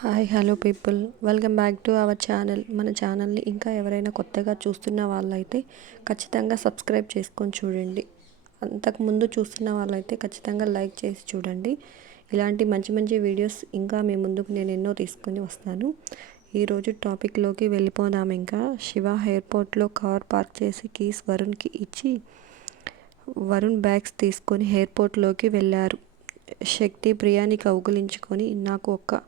Hi hello people, welcome back to our channel. మన ఛానల్ని ఇంకా ఎవరైనా కొత్తగా చూస్తున్న వాళ్ళైతే ఖచ్చితంగా సబ్స్క్రైబ్ చేసుకొని చూడండి. అంతకుముందు చూస్తున్న వాళ్ళైతే ఖచ్చితంగా లైక్ చేసి చూడండి. ఇలాంటి మంచి మంచి వీడియోస్ ఇంకా మీ ముందుకు నేను ఎన్నో తీసుకొని వస్తాను. ఈరోజు టాపిక్లోకి వెళ్ళిపోదాం. ఇంకా శివ ఎయిర్పోర్ట్లో కార్ పార్క్ చేసి కీస్ వరుణ్కి ఇచ్చి వరుణ్ బ్యాగ్స్ తీసుకొని ఎయిర్పోర్ట్లోకి వెళ్ళారు. శక్తి ప్రియాని కౌగిలించుకొని, నాకు ఒక్క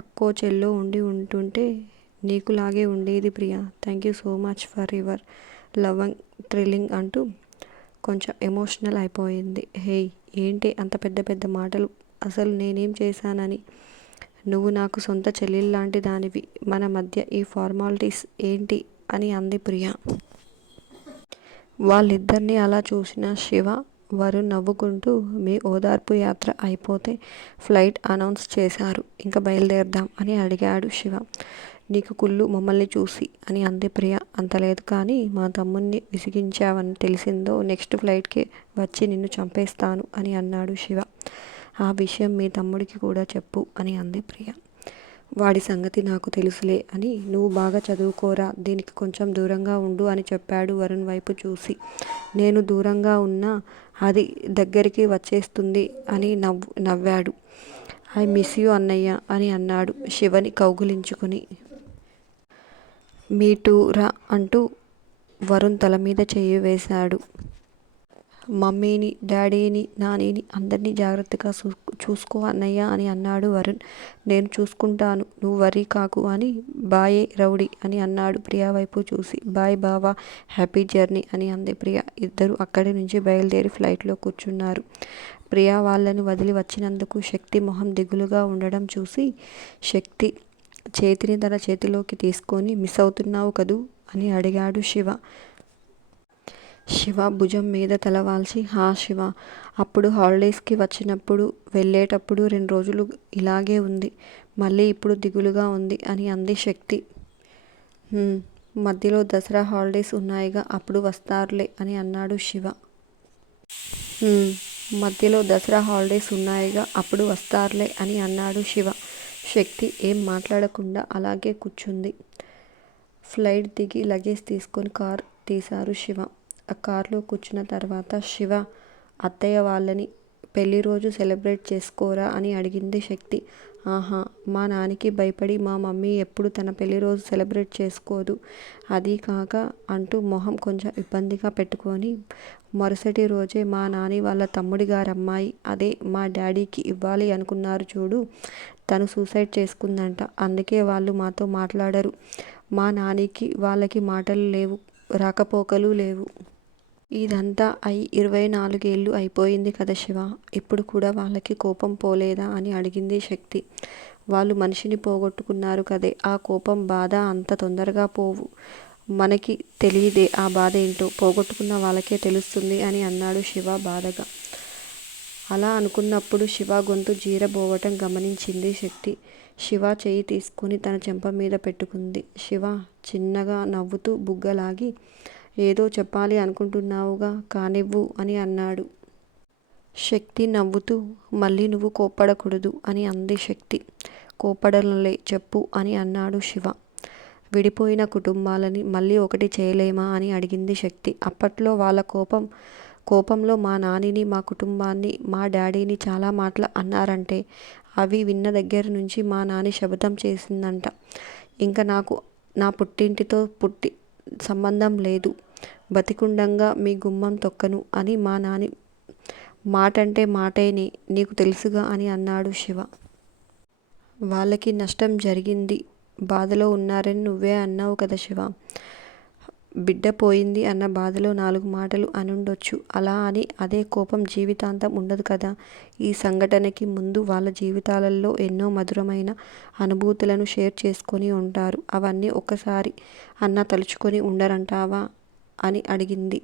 అక్కో చెల్లో ఉంటుంటే నీకులాగే ఉండేది Priya, thank you so much for your love and thrilling అంటూ కొంచెం ఎమోషనల్ అయిపోయింది. హేయ్, ఏంటి అంత పెద్ద పెద్ద మాటలు? అసలు నేనేం చేశానని? నువ్వు నాకు సొంత చెల్లెల్లాంటి దానివి, మన మధ్య ఈ ఫార్మాలిటీస్ ఏంటి అని అంది ప్రియా. వాళ్ళిద్దరినీ అలా చూసిన శివ, వరుణ్ నవ్వుకుంటూ మీ ఓదార్పు యాత్ర అయిపోతే ఫ్లైట్ అనౌన్స్ చేశారు, ఇంకా బయలుదేరదాం అని అడిగాడు శివ. నీకు కుళ్ళు మమ్మల్ని చూసి అని అంది ప్రియ. అంత లేదు, కానీ మా తమ్ముణ్ణి విసిగించావని తెలిసిందో నెక్స్ట్ ఫ్లైట్కి వచ్చి నిన్ను చంపేస్తాను అని అన్నాడు శివ. ఆ విషయం మీ తమ్ముడికి కూడా చెప్పు అని అంది ప్రియ. వాడి సంగతి నాకు తెలుసులే అని, నువ్వు బాగా చదువుకోరా, దీనికి కొంచెం దూరంగా ఉండు అని చెప్పాడు వరుణ్ వైపు చూసి. నేను దూరంగా ఉన్నా అది దగ్గరికి వచ్చేస్తుంది అని నవ్వాడు. ఐ మిస్ యూ అన్నయ్య అని అన్నాడు శివని కౌగులించుకుని. మీ టూ రా అంటూ వరుణ్ తల మీద చెయ్యి వేశాడు. మమ్మీని, డాడీని, నానిని అందరినీ జాగ్రత్తగా చూసుకో అన్నయ్య అని అన్నాడు వరుణ్. నేను చూసుకుంటాను, నువ్వు వరీ కాకు అని బాయే రౌడీ అని అన్నాడు ప్రియా వైపు చూసి. బాయ్ బావా, హ్యాపీ జర్నీ అని అంది ప్రియ. ఇద్దరు అక్కడి నుంచి బయలుదేరి ఫ్లైట్లో కూర్చున్నారు. ప్రియా వాళ్ళను వదిలి వచ్చినందుకు శక్తి మొహం దిగులుగా ఉండడం చూసి శక్తి చేతిని తన చేతిలోకి తీసుకొని, మిస్ అవుతున్నావు కదూ అని అడిగాడు శివ. శివ భుజం మీద తలవాల్చి, హా శివ, అప్పుడు హాలిడేస్కి వచ్చినప్పుడు వెళ్ళేటప్పుడు 2 రోజులు ఇలాగే ఉంది, మళ్ళీ ఇప్పుడు దిగులుగా ఉంది అని అంది శక్తి. మధ్యలో దసరా హాలిడేస్ ఉన్నాయిగా, అప్పుడు వస్తారులే అని అన్నాడు శివ. మధ్యలో దసరా హాలిడేస్ ఉన్నాయిగా, అప్పుడు వస్తారులే అని అన్నాడు శివ. శక్తి ఏం మాట్లాడకుండా అలాగే కూర్చుంది. ఫ్లైట్ దిగి లగేజ్ తీసుకొని కార్ తీశారు శివ. ఆ కార్లో కూర్చున్న తర్వాత, శివ, అత్తయ్య వాళ్ళని పెళ్లి రోజు సెలబ్రేట్ చేసుకోరా అని అడిగింది శక్తి. ఆహా, మా నాన్నకి భయపడి మా మమ్మీ ఎప్పుడు తన పెళ్లి రోజు సెలబ్రేట్ చేసుకోదు, అది కాక అంటూ మొహం కొంచెం ఇబ్బందిగా పెట్టుకొని, మరుసటి రోజే మా నాని వాళ్ళ తమ్ముడి గారమ్మాయి, అదే మా డాడీకి ఇవ్వాలి అనుకున్నారు చూడు, తను సూసైడ్ చేసుకుందంట, అందుకే వాళ్ళు మాతో మాట్లాడరు. మా నానికి వాళ్ళకి మాటలు లేవు, రాకపోకలు లేవు. ఇదంతా అయి 24 ఏళ్ళు అయిపోయింది కదా శివ, ఇప్పుడు కూడా వాళ్ళకి కోపం పోలేదా అని అడిగింది శక్తి. వాళ్ళు మనిషిని పోగొట్టుకున్నారు కదే, ఆ కోపం బాధ అంత తొందరగా పోవు, మనకి తెలియదే ఆ బాధ ఏంటో, పోగొట్టుకున్న వాళ్ళకే తెలుస్తుంది అని అన్నాడు శివ బాధగా. అలా అనుకున్నప్పుడు శివ గొంతు జీరబోవటం గమనించింది శక్తి. శివ చెయ్యి తీసుకుని తన చెంప మీద పెట్టుకుంది. శివ చిన్నగా నవ్వుతూ బుగ్గలాగి, ఏదో చెప్పాలి అనుకుంటున్నావుగా, కానివ్వు అని అన్నాడు. శక్తి నవ్వుతూ, మళ్ళీ నువ్వు కోప్పడకూడదు అని అంది శక్తి. కోప్పడనులే, చెప్పు అని అన్నాడు శివ. విడిపోయిన కుటుంబాలని మళ్ళీ ఒకటి చేయలేమా అని అడిగింది శక్తి. అప్పట్లో వాళ్ళ కోపంలో మా నానిని, మా కుటుంబాన్ని, మా డాడీని చాలా మాటలు అన్నారంటే, అవి విన్న దగ్గర నుంచి మా నాని శపథం చేసిందంట, ఇంకా నాకు నా పుట్టింటితో సంబంధం లేదు, బతికుండంగా మీ గుమ్మం తొక్కను అని మా నాని మాటంటే మాటేనే, నీకు తెలుసుగా అని అన్నాడు శివ. వాళ్ళకి నష్టం జరిగింది, బాధలో ఉన్నారని నువ్వే అన్నావు కదా శివ, బిడ్డ పోయింది అన్న బాధలో 4 మాటలు అనుండొచ్చు, అలా అని అదే కోపం జీవితాంతం ఉండదు కదా. ఈ సంఘటనకి ముందు వాళ్ళ జీవితాలలో ఎన్నో మధురమైన అనుభూతులను షేర్ చేసుకొని ఉంటారు, అవన్నీ ఒక్కసారి అన్న తలుచుకొని ఉండరంటావా అని అడిగింది.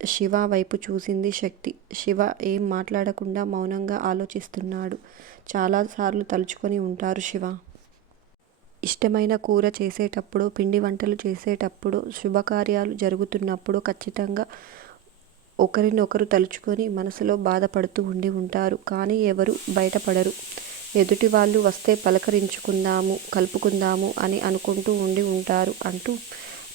శివ వైపు చూసింది శక్తి. శివ ఏం మాట్లాడకుండా మౌనంగా ఆలోచిస్తున్నాడు. చాలాసార్లు తలుచుకొని ఉంటారు శివ. ఇష్టమైన కూర చేసేటప్పుడు, పిండి వంటలు చేసేటప్పుడు, శుభకార్యాలు జరుగుతున్నప్పుడు ఖచ్చితంగా ఒకరినొకరు తలుచుకొని మనసులో బాధపడుతూ ఉండి ఉంటారు, కానీ ఎవరు బయటపడరు. ఎదుటి వాళ్ళు వస్తే పలకరించుకుందాము, కలుపుకుందాము అని అనుకుంటూ ఉండి ఉంటారు అంటూ.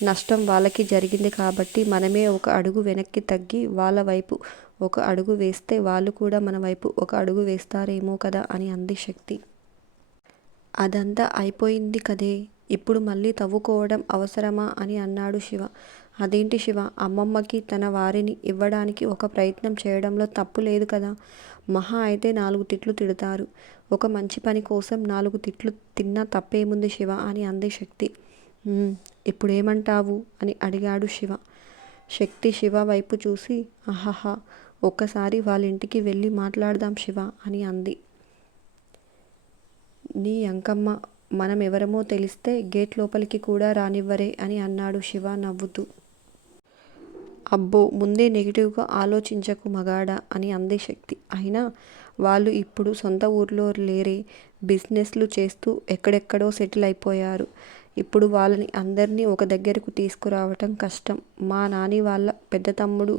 నష్టం వాళ్ళకి జరిగింది కాబట్టి మనమే ఒక అడుగు వెనక్కి తగ్గి వాళ్ళ వైపు ఒక అడుగు వేస్తే వాళ్ళు కూడా మన వైపు ఒక అడుగు వేస్తారేమో కదా అని అంది శక్తి. అదంతా అయిపోయింది కదే, ఇప్పుడు మళ్ళీ తవ్వుకోవడం అవసరమా అని అన్నాడు శివ. అదేంటి శివ, అమ్మమ్మకి తన వారిని ఇవ్వడానికి ఒక ప్రయత్నం చేయడంలో తప్పు లేదు కదా. మహా అయితే 4 తిట్లు తిడతారు. ఒక మంచి పని కోసం 4 తిట్లు తిన్నా తప్పేముంది శివ అని అంది శక్తి. ఇప్పుడేమంటావు అని అడిగాడు శివ. శక్తి శివ వైపు చూసి ఆహాహా, ఒక్కసారి వాళ్ళింటికి వెళ్ళి మాట్లాడదాం శివ అని అంది. నీ అంకమ్మ, మనం ఎవరమో తెలిస్తే గేట్ లోపలికి కూడా రానివ్వరే అని అన్నాడు శివ నవ్వుతూ. అబ్బో, ముందే నెగిటివ్గా ఆలోచించకు మగాడా అని అంది శక్తి. అయినా వాళ్ళు ఇప్పుడు సొంత ఊర్లో లేరే, బిజినెస్లు చేస్తూ ఎక్కడెక్కడో సెటిల్ అయిపోయారు. ఇప్పుడు వాళ్ళని అందరినీ ఒక దగ్గరకు తీసుకురావటం కష్టం. మా నాని వాళ్ళ పెద్ద తమ్ముడు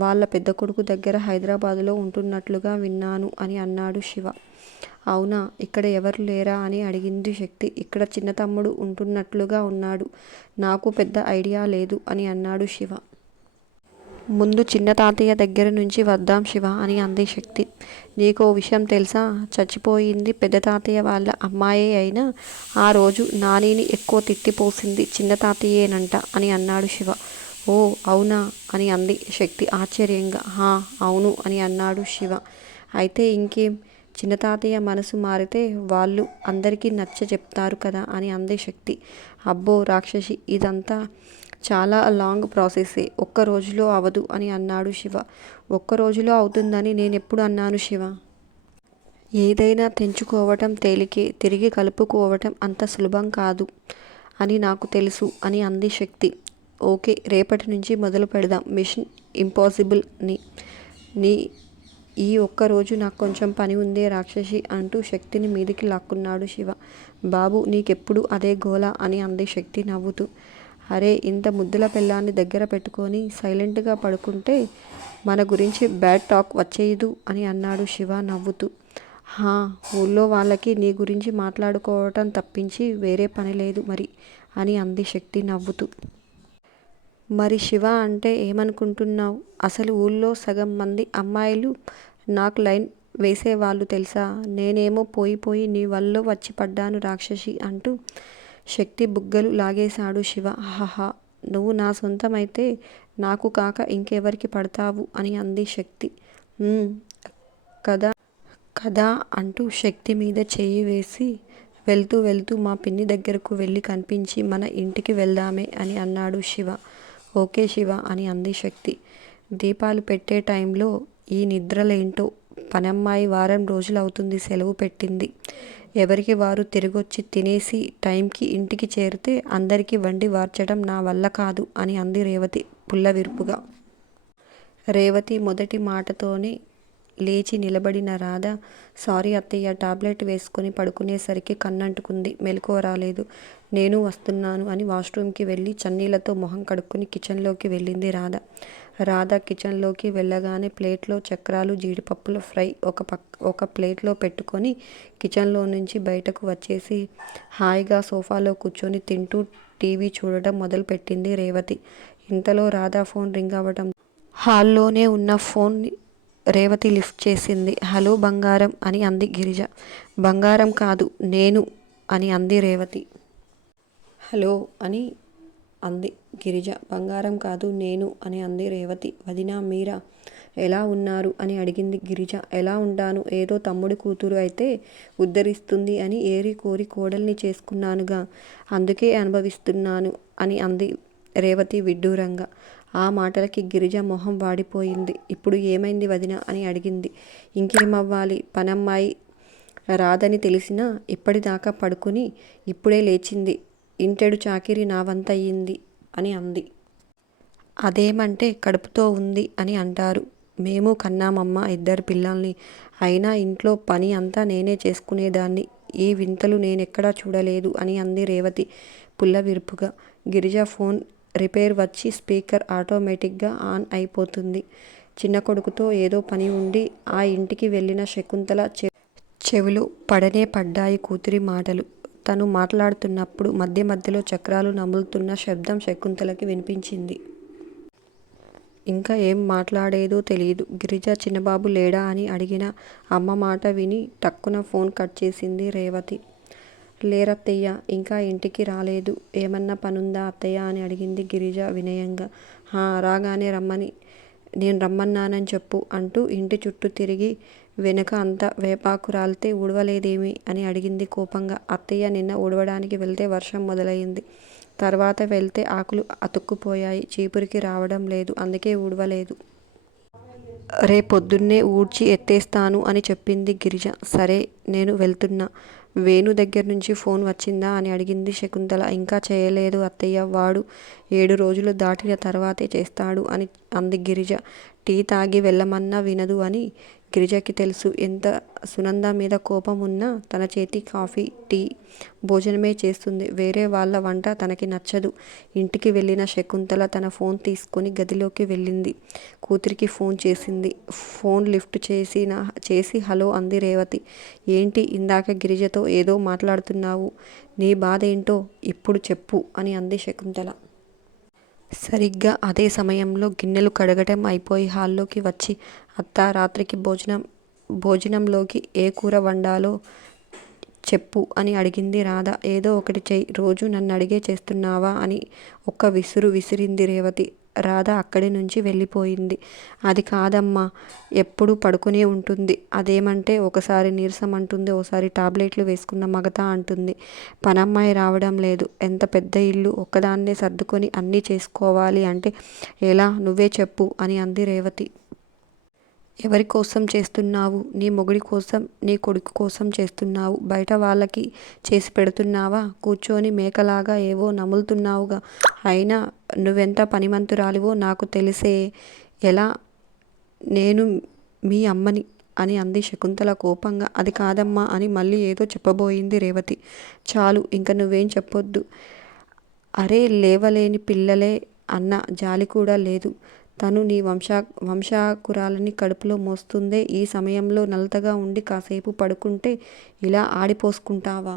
వాళ్ళ పెద్ద కొడుకు దగ్గర హైదరాబాదులో ఉంటున్నట్లుగా విన్నాను అని అన్నాడు శివ. అవునా, ఇక్కడ ఎవరు లేరా అని అడిగింది శక్తి. ఇక్కడ చిన్న తమ్ముడు ఉంటున్నట్లుగా ఉన్నాడు, నాకు పెద్ద ఐడియా లేదు అని అన్నాడు శివ. ముందు చిన్న తాతయ్య దగ్గర నుంచి వద్దాం శివ అని అంది శక్తి. నీకో విషయం తెలుసా, చచ్చిపోయింది పెద్ద తాతయ్య వాళ్ళ అమ్మాయే అయినా ఆ రోజు నానిని ఎక్కువ తిట్టిపోసింది చిన్న తాతయ్యేనంట అని అన్నాడు శివ. ఓ అవునా అని అంది శక్తి ఆశ్చర్యంగా. హా అవును అని అన్నాడు శివ. అయితే ఇంకేం, చిన్న తాతయ్య మనసు మారితే వాళ్ళు అందరికీ నచ్చ చెప్తారు కదా అని అంది శక్తి. అబ్బో రాక్షసి, ఇదంతా చాలా లాంగ్ ప్రాసెసే, ఒక్క రోజులో అవదు అని అన్నాడు శివ. ఒక్క రోజులో అవుతుందని నేనెప్పుడు అన్నాను శివ. ఏదైనా తెంచుకోవటం తేలికే, తిరిగి కలుపుకోవటం అంత సులభం కాదు అని నాకు తెలుసు అని అంది శక్తి. ఓకే, రేపటి నుంచి మొదలు పెడదాం మిషన్ ఇంపాసిబుల్ నీ ఈ ఒక్కరోజు నాకు కొంచెం పని ఉందే రాక్షసి అంటూ శక్తిని మీదికి లాక్కున్నాడు శివ. బాబు, నీకెప్పుడు అదే గోల అని అంది శక్తి నవ్వుతూ. అరే, ఇంత ముద్దుల పెళ్ళాన్ని దగ్గర పెట్టుకొని సైలెంట్గా పడుకుంటే మన గురించి బ్యాడ్ టాక్ వచ్చేయదు అని అన్నాడు శివ నవ్వుతూ. హా, ఊళ్ళో వాళ్ళకి నీ గురించి మాట్లాడుకోవటం తప్పించి వేరే పని లేదు మరి అని అంది శక్తి నవ్వుతూ. మరి శివ అంటే ఏమనుకుంటున్నావు, అసలు ఊళ్ళో సగం మంది అమ్మాయిలు నాకు లైన్ వేసేవాళ్ళు తెలుసా. నేనేమో పోయి నీ వల్ల వచ్చి పడ్డాను రాక్షసి అంటూ శక్తి బుగ్గలు లాగేశాడు శివ. హహా, నువ్వు నా సొంతమైతే నాకు కాక ఇంకెవరికి పడతావు అని అంది శక్తి. కదా కదా అంటూ శక్తి మీద చెయ్యి వేసి వెళ్తూ వెళ్తూ మా పిన్ని దగ్గరకు వెళ్ళి కనిపించి మన ఇంటికి వెళ్దామే అని అన్నాడు శివ. ఓకే శివ అని అంది శక్తి. దీపాలు పెట్టే టైంలో ఈ నిద్రలేంటో, పనమ్మాయి వారం రోజులవుతుంది సెలవు పెట్టింది. ఎవరికి వారు తిరిగొచ్చి తినేసి టైంకి ఇంటికి చేరితే అందరికీ వండి వార్చడం నా వల్ల కాదు అని అంది రేవతి పుల్లవిరుపుగా. రేవతి మొదటి మాటతోనే లేచి నిలబడిన రాధ, సారీ అత్తయ్య, టాబ్లెట్ వేసుకొని పడుకునేసరికి కన్నంటుకుంది, మెలకువ రాలేదు, నేను వస్తున్నాను అని వాష్రూమ్కి వెళ్ళి చన్నీళ్లతో మొహం కడుక్కుని కిచెన్లోకి వెళ్ళింది రాధ. రాధ కిచెన్లోకి వెళ్ళగానే ప్లేట్లో చక్రాలు, జీడిపప్పుల ఫ్రై ఒక ప్లేట్లో పెట్టుకొని కిచెన్లో నుంచి బయటకు వచ్చేసి హాయిగా సోఫాలో కూర్చొని తింటూ టీవీ చూడటం మొదలుపెట్టింది రేవతి. ఇంతలో రాధ ఫోన్ రింగ్ అవ్వటం హాల్లోనే ఉన్న ఫోన్ రేవతి లిఫ్ట్ చేసింది. హలో బంగారం అని అంది గిరిజ. బంగారం కాదు, నేను అని అంది రేవతి. హలో అని అంది గిరిజ. బంగారం కాదు, నేను అని అంది రేవతి. వదినా, మీరా ఎలా ఉన్నారు అని అడిగింది గిరిజ. ఎలా ఉంటాను, ఏదో తమ్ముడి కూతురు అయితే ఉద్ధరిస్తుంది అని ఏరి కోరి కోడల్ని చేసుకున్నానుగా, అందుకే అనుభవిస్తున్నాను అని అంది రేవతి విడ్డూరంగా. ఆ మాటలకి గిరిజ మొహం వాడిపోయింది. ఇప్పుడు ఏమైంది వదిన అని అడిగింది. ఇంకేమవ్వాలి, పనమ్మాయి రాదని తెలిసినా ఇప్పటిదాకా పడుకుని ఇప్పుడే లేచింది, ఇంటెడు చాకిరీ నా వంతయ్యింది అని అంది. అదేమంటే కడుపుతో ఉంది అని అంటారు. మేము కన్నామమ్మా 2 పిల్లల్ని. అయినా ఇంట్లో పని అంతా నేనే చేసుకునేదాన్ని. ఈ వింతలు నేనెక్కడా చూడలేదు అని అంది రేవతి పుల్లవిరుపుగా. గిరిజ ఫోన్ రిపేర్ వచ్చి స్పీకర్ ఆటోమేటిక్గా ఆన్ అయిపోతుంది. చిన్న కొడుకుతో ఏదో పని ఉండి ఆ ఇంటికి వెళ్ళిన శకుంతల చెవిలో పడనే పడ్డాయి కూతురి మాటలు. తను మాట్లాడుతున్నప్పుడు మధ్య మధ్యలో చక్రాలు నములుతున్న శబ్దం శకుంతలకి వినిపించింది. ఇంకా ఏం మాట్లాడేదో తెలీదు. గిరిజ చిన్నబాబు లేడా అని అడిగిన అమ్మ మాట విని టక్కున ఫోన్ కట్ చేసింది రేవతి. లేరత్తయ్య, ఇంకా ఇంటికి రాలేదు. ఏమన్నా పనుందా అత్తయ్య అని అడిగింది గిరిజ వినయంగా. రాగానే నేను రమ్మన్నానని చెప్పు అంటూ ఇంటి చుట్టూ తిరిగి వెనుక అంతా వేపాకు రాలితే ఊడవలేదేమి అని అడిగింది కోపంగా. అత్తయ్య, నిన్న ఊడవడానికి వెళ్తే వర్షం మొదలయింది. తర్వాత వెళ్తే ఆకులు అతుక్కుపోయాయి. చీపురికి రావడం లేదు. అందుకే ఊడవలేదు. రేపొద్దున్నే ఊడ్చి ఎత్తేస్తాను అని చెప్పింది గిరిజ. సరే, నేను వెళ్తున్నా. వేణు దగ్గర్నుంచి ఫోన్ వచ్చిందా అని అడిగింది శకుంతల. ఇంకా చేయలేదు అత్తయ్య. వాడు 7 రోజులు దాటిన తర్వాతే చేస్తాడు అని అంది గిరిజ. టీ తాగి వెళ్ళమన్నా వినదు అని గిరిజకి తెలుసు. ఎంత సునంద మీద కోపం ఉన్నా తన చేతి కాఫీ, టీ, భోజనమే చేస్తుంది. వేరే వాళ్ళ వంట తనకి నచ్చదు. ఇంటికి వెళ్ళిన శకుంతల తన ఫోన్ తీసుకుని గదిలోకి వెళ్ళింది. కూతురికి ఫోన్ చేసింది. ఫోన్ లిఫ్ట్ చేసి హలో అంది రేవతి. ఏంటి, ఇందాక గిరిజతో ఏదో మాట్లాడుతున్నావు. నీ బాధేంటో ఇప్పుడు చెప్పు అని అంది శకుంతల. సరిగ్గా అదే సమయంలో గిన్నెలు కడగటం అయిపోయి హాల్లోకి వచ్చి అత్తా, రాత్రికి భోజనంలోకి ఏ కూర వండాలో చెప్పు అని అడిగింది రాధ. ఏదో ఒకటి చెయ్యి, రోజు నన్నడిగే చేస్తున్నావా అని ఒక్క విసురు విసిరింది రేవతి. రాధ అక్కడి నుంచి వెళ్ళిపోయింది. అది కాదమ్మా, ఎప్పుడూ పడుకునే ఉంటుంది. అదేమంటే ఒకసారి నీరసం అంటుంది, ఓసారి టాబ్లెట్లు వేసుకున్న మగత అంటుంది. పనమ్మాయి రావడం లేదు. ఎంత పెద్ద ఇల్లు, ఒక్కదాన్నే సర్దుకొని అన్నీ చేసుకోవాలి అంటే ఎలా, నువ్వే చెప్పు అని అంది రేవతి. ఎవరి కోసం చేస్తున్నావు? నీ మొగుడి కోసం, నీ కొడుకు కోసం చేస్తున్నావు. బయట వాళ్ళకి చేసి పెడుతున్నావా? కూర్చొని మేకలాగా ఏవో నములుతున్నావుగా. అయినా నువ్వెంత పనిమంతురాలివో నాకు తెలిసే. ఎలా, నేను మీ అమ్మని అని అంది శకుంతల కోపంగా. అది కాదమ్మా అని మళ్ళీ ఏదో చెప్పబోయింది రేవతి. చాలు, ఇంక నువ్వేం చెప్పొద్దు. అరే, లేవలేని పిల్లలే అన్న జాలి కూడా లేదు. తను నీ వంశాకురాలని కడుపులో మోస్తుందే. ఈ సమయంలో నలతగా ఉండి కాసేపు పడుకుంటే ఇలా ఆడిపోసుకుంటావా?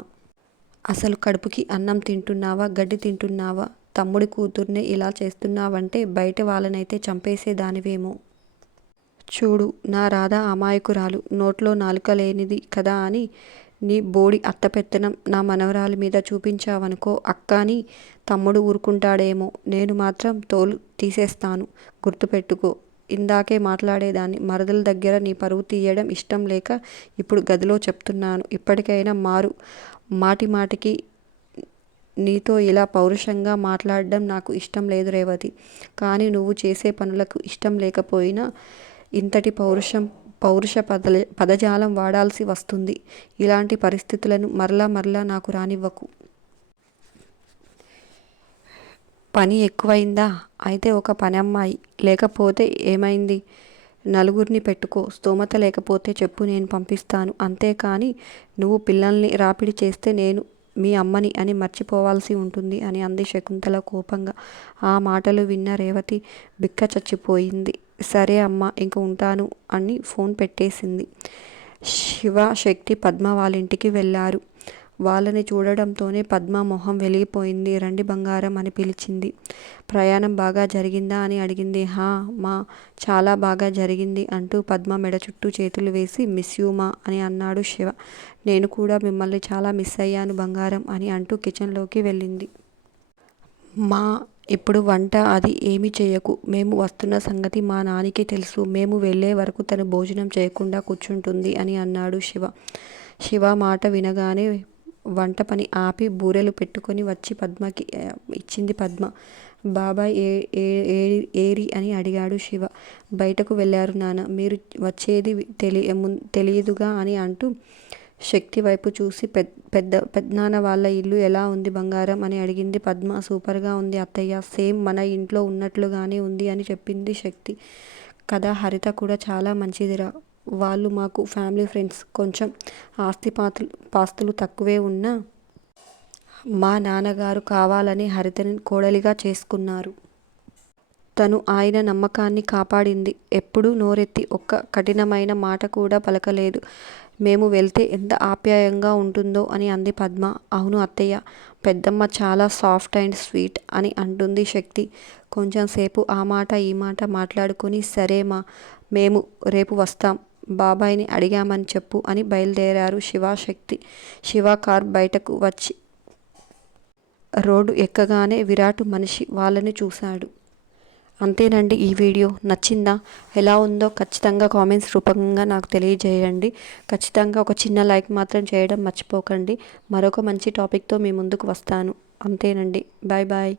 అసలు కడుపుకి అన్నం తింటున్నావా, గడ్డి తింటున్నావా? తమ్ముడి కూతుర్నే ఇలా చేస్తున్నావంటే బయట వాళ్ళనైతే చంపేసేదానివేమో. చూడు, నా రాధ అమాయకురాలు, నోట్లో నాలుక లేనిది కదా అని నీ బోడి అత్తపెత్తనం నా మనవరాలి మీద చూపించావనుకో, అక్కాని తమ్ముడు ఊరుకుంటాడేమో. నేను మాత్రం తోలు తీసేస్తాను, గుర్తుపెట్టుకో. ఇందాకే మాట్లాడేదాన్ని. మరదల దగ్గర నీ పరువు తీయడం ఇష్టం లేక ఇప్పుడు గదిలో చెప్తున్నాను. ఇప్పటికైనా మారు. మాటిమాటికి నీతో ఇలా పౌరుషంగా మాట్లాడడం నాకు ఇష్టం లేదు రేవతి. కానీ నువ్వు చేసే పనులకు ఇష్టం లేకపోయినా ఇంతటి పౌరుష పదజాలం వాడాల్సి వస్తుంది. ఇలాంటి పరిస్థితులను మరలా నాకు రానివ్వకు. పని ఎక్కువైందా? అయితే ఒక పనమ్మాయి లేకపోతే ఏమైంది? నలుగురిని పెట్టుకో. స్తోమత లేకపోతే చెప్పు, నేను పంపిస్తాను. అంతేకాని నువ్వు పిల్లల్ని రాపిడి చేస్తే నేను మీ అమ్మని అని మర్చిపోవాల్సి ఉంటుంది అని అంది శకుంతల కోపంగా. ఆ మాటలు విన్న రేవతి బిక్క చచ్చిపోయింది. సరే అమ్మా, ఇంక ఉంటాను అని ఫోన్ పెట్టేసింది. శివ, శక్తి పద్మ వాళ్ళింటికి వెళ్ళారు. వాళ్ళని చూడడంతోనే పద్మ మొహం వెలిగిపోయింది. రండి బంగారం అని పిలిచింది. ప్రయాణం బాగా జరిగిందా అని అడిగింది. మా చాలా బాగా జరిగింది అంటూ పద్మ మెడ చుట్టూ చేతులు వేసి మిస్ యూ మా అని అన్నాడు శివ. నేను కూడా మిమ్మల్ని చాలా మిస్ అయ్యాను బంగారం అని అంటూ కిచెన్లోకి వెళ్ళింది. మా ఇప్పుడు వంట అది ఏమీ చేయకు. మేము వస్తున్న సంగతి మా నాన్నకి తెలుసు. మేము వెళ్ళే వరకు తను భోజనం చేయకుండా కూర్చుంటుంది అని అన్నాడు శివ. శివ మాట వినగానే వంట పని ఆపి బూరెలు పెట్టుకొని వచ్చి పద్మకి ఇచ్చింది పద్మ. బాబాయ్ ఏరి అని అడిగాడు శివ. బయటకు వెళ్ళారు నాన్న, మీరు వచ్చేది తెలియదుగా అని అంటూ శక్తి వైపు చూసి పెద్దనాన్న వాళ్ళ ఇల్లు ఎలా ఉంది బంగారం అని అడిగింది పద్మ. సూపర్గా ఉంది అత్తయ్య, సేమ్ మన ఇంట్లో ఉన్నట్లుగానే ఉంది అని చెప్పింది శక్తి. కదా, హరిత కూడా చాలా మంచిదిరా. వాళ్ళు మాకు ఫ్యామిలీ ఫ్రెండ్స్. కొంచెం పాస్తులు తక్కువే ఉన్నా మా నాన్నగారు కావాలని హరితని కోడలిగా చేసుకున్నారు. తను ఆయన నమ్మకాన్ని కాపాడింది. ఎప్పుడూ నోరెత్తి ఒక్క కఠినమైన మాట కూడా పలకలేదు. మేము వెళ్తే ఎంత ఆప్యాయంగా ఉంటుందో అని అంది పద్మ. అవును అత్తయ్య, పెద్దమ్మ చాలా సాఫ్ట్ అండ్ స్వీట్ అని అంటుంది శక్తి. కొంచెం సేపు ఆ మాట ఈ మాట మాట్లాడుకుని సరేమా, మేము రేపు వస్తాం, బాబాయ్ని అడిగామని చెప్పు అని బయలుదేరారు శివ, శక్తి. శివ కార్ బయటకు వచ్చి రోడ్డు ఎక్కగానే విరాట్ మనిషి వాళ్ళని చూశాడు. అంతేనండి, ఈ వీడియో నచ్చిందా? ఎలా ఉందో ఖచ్చితంగా కామెంట్స్ రూపంగా నాకు తెలియజేయండి. ఖచ్చితంగా ఒక చిన్న లైక్ మాత్రం చేయడం మర్చిపోకండి. మరొక మంచి టాపిక్తో మీ ముందుకు వస్తాను. అంతేనండి, బాయ్ బాయ్.